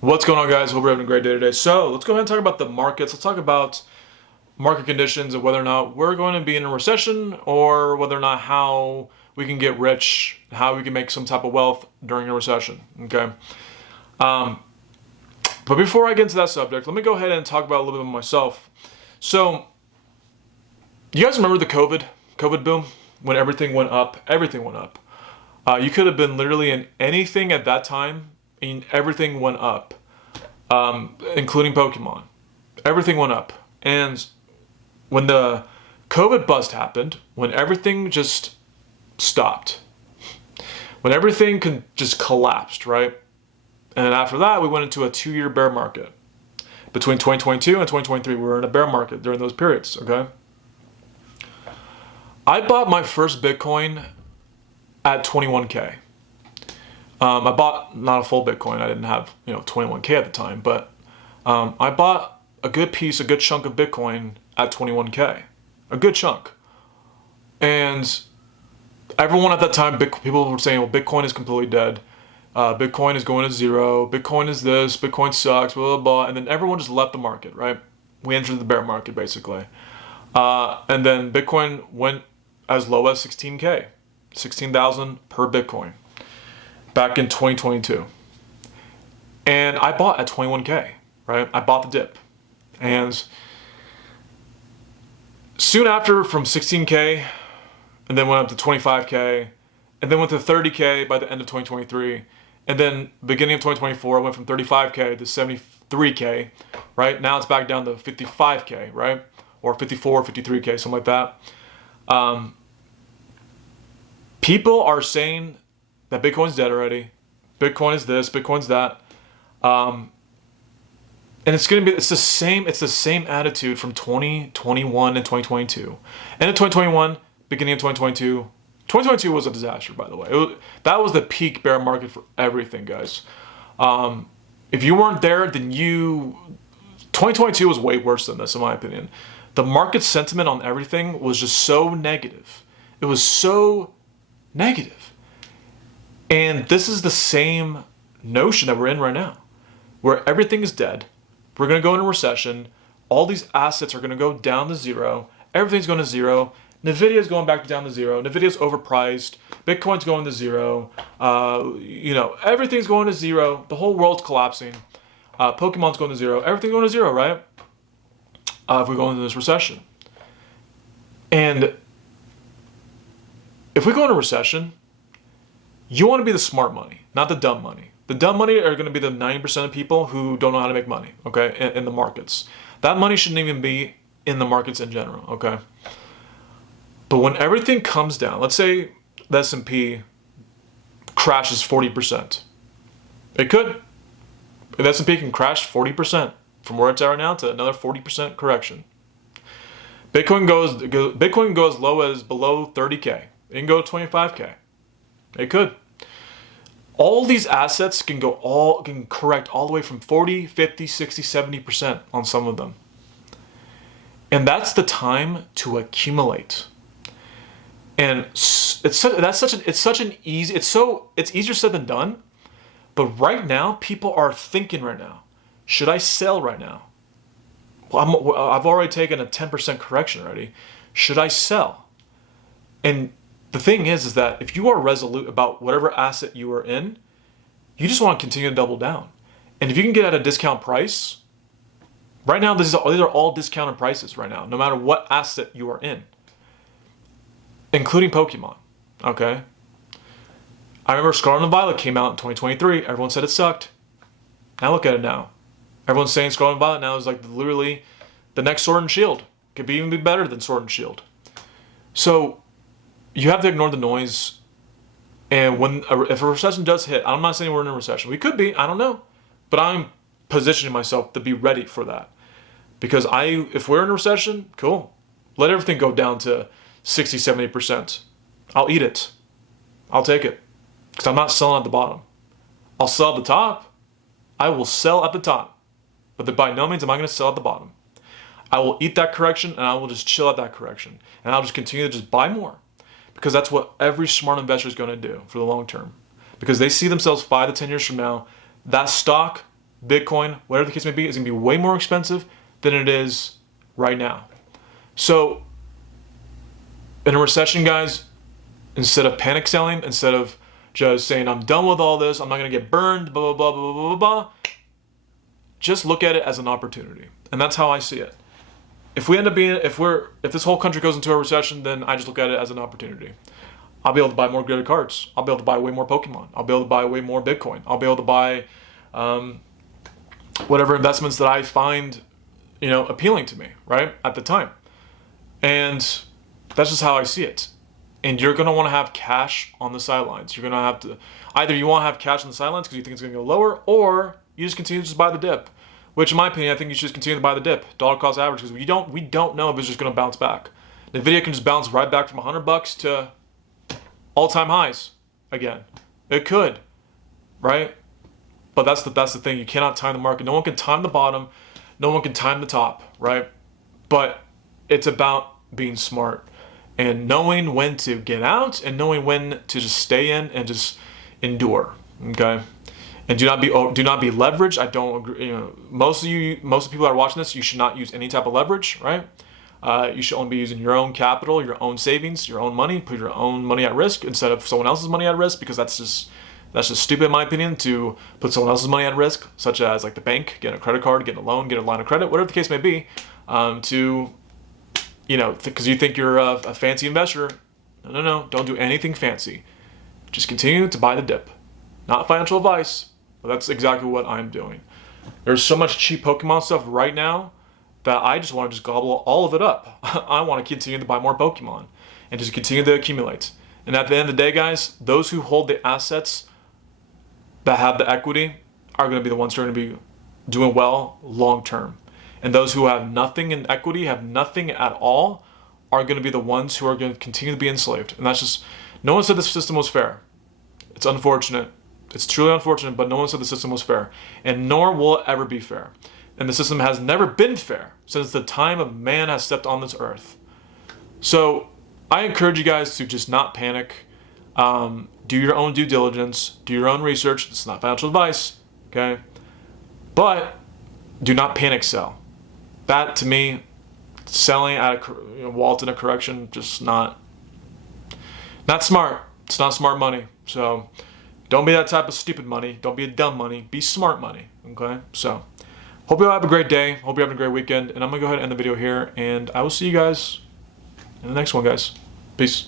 What's going on, guys? Hope you're having a great day today. So let's go ahead and talk about the markets. Let's talk about market conditions and whether or not we're going to be in a recession, or whether or not how we can get rich, how we can make some type of wealth during a recession. Okay. Um, but before I get into that subject, let me go ahead and talk about a little bit of myself. So you guys remember the COVID boom when everything went up? Everything went up. You could have been literally in anything at that time, and everything went up, including Pokemon. Everything went up. And when the COVID bust happened, when everything just stopped, when everything just collapsed, right? And after that, we went into a 2-year bear market. Between 2022 and 2023, we were in a bear market during those periods, okay? I bought my first Bitcoin at 21K. I bought not a full Bitcoin. I didn't have 21K at the time, but I bought a good chunk of Bitcoin at 21K, a good chunk. And everyone at that time, people were saying, "Well, Bitcoin is completely dead. Bitcoin is going to zero. Bitcoin is this. Bitcoin sucks." Blah blah blah. And then everyone just left the market. Right? We entered the bear market basically, and then Bitcoin went as low as 16K, 16,000 per Bitcoin, back in 2022. And I bought at 21K, right? I bought the dip. And soon after, from 16K, and then went up to 25K, and then went to 30K by the end of 2023. And then beginning of 2024, I went from 35K to 73K, right? Now it's back down to 55K, right? Or 54, 53K, something like that. People are saying that Bitcoin's dead already. Bitcoin is this, Bitcoin's that. And it's the same attitude from 2021 and 2022. End of 2021, beginning of 2022. 2022 was a disaster, by the way. That was the peak bear market for everything, guys. If you weren't there, then 2022 was way worse than this, in my opinion. The market sentiment on everything was just so negative. It was so negative. And this is the same notion that we're in right now, where everything is dead. We're going to go into recession. All these assets are going to go down to zero. Everything's going to zero. Nvidia's going back down to zero. Nvidia's overpriced. Bitcoin's going to zero. Everything's going to zero. The whole world's collapsing. Pokemon's going to zero. Everything's going to zero, right? If we go into this recession. And if we go into recession, you want to be the smart money, not the dumb money. The dumb money are going to be the 90% of people who don't know how to make money, okay, in the markets. That money shouldn't even be in the markets in general, okay? But when everything comes down, let's say the S&P crashes 40%. It could. The S&P can crash 40% from where it's at right now to another 40% correction. Bitcoin can go as low as below 30K. It can go to 25K. It could. All these assets can correct all the way from 40, 50, 60, 70% on some of them. And that's the time to accumulate. And it's easier said than done. But right now, people are thinking right now, should I sell right now? Well, I've already taken a 10% correction already. Should I sell? And the thing is that if you are resolute about whatever asset you are in, you just want to continue to double down. And if you can get at a discount price, right now, these are all discounted prices right now, no matter what asset you are in, including Pokemon, okay? I remember Scarlet and Violet came out in 2023. Everyone said it sucked. Now look at it now. Everyone's saying Scarlet and Violet now is like literally the next Sword and Shield. Could even be better than Sword and Shield. So you have to ignore the noise. And if a recession does hit, I'm not saying we're in a recession. We could be, I don't know. But I'm positioning myself to be ready for that. Because if we're in a recession, cool. Let everything go down to 60, 70%. I'll eat it. I'll take it. Because I'm not selling at the bottom. I'll sell at the top. I will sell at the top. But by no means am I going to sell at the bottom. I will eat that correction, and I will just chill at that correction. And I'll just continue to just buy more. Because that's what every smart investor is going to do for the long term. Because they see themselves 5 to 10 years from now, that stock Bitcoin, whatever the case may be, is going to be way more expensive than it is right now. So in a recession, guys, instead of panic selling, instead of just saying, I'm done with all this, I'm not going to get burned, blah, blah, blah, blah, blah, blah, blah, just look at it as an opportunity. And that's how I see it. If we end up being, if this whole country goes into a recession, then I just look at it as an opportunity. I'll be able to buy more credit cards. I'll be able to buy way more Pokemon. I'll be able to buy way more Bitcoin. I'll be able to buy whatever investments that I find, appealing to me, right, at the time. And that's just how I see it. And you're going to want to have cash on the sidelines. You're going to have to, either you want to have cash on the sidelines because you think it's going to go lower, or you just continue to just buy the dip. Which, in my opinion, I think you should just continue to buy the dip, dollar cost average, because we don't know if it's just going to bounce back. Nvidia can just bounce right back from $100 to all-time highs again. It could, right? But that's the thing. You cannot time the market. No one can time the bottom. No one can time the top, right? But it's about being smart and knowing when to get out and knowing when to just stay in and just endure. Okay. And do not be leveraged. I don't agree. Most of the people that are watching this, you should not use any type of leverage, right? You should only be using your own capital, your own savings, your own money. Put your own money at risk instead of someone else's money at risk, because that's just stupid, in my opinion, to put someone else's money at risk, such as like the bank, getting a credit card, getting a loan, getting a line of credit, whatever the case may be, because you think you're a fancy investor. No, don't do anything fancy. Just continue to buy the dip. Not financial advice, but that's exactly what I'm doing. There's so much cheap Pokemon stuff right now that I just want to just gobble all of it up. I want to continue to buy more Pokemon and just continue to accumulate. And at the end of the day, guys, those who hold the assets that have the equity are going to be the ones who are going to be doing well long term. And those who have nothing in equity, have nothing at all, are going to be the ones who are going to continue to be enslaved. And that's just, no one said the system was fair. It's unfortunate. It's truly unfortunate, but no one said the system was fair. And nor will it ever be fair. And the system has never been fair since the time of man has stepped on this earth. So I encourage you guys to just not panic. Do your own due diligence. Do your own research. It's not financial advice, okay? But do not panic sell. That, to me, selling at a Walt in a correction, just not smart. It's not smart money. So don't be that type of stupid money. Don't be a dumb money. Be smart money, okay? So hope you all have a great day. Hope you're having a great weekend. And I'm going to go ahead and end the video here. And I will see you guys in the next one, guys. Peace.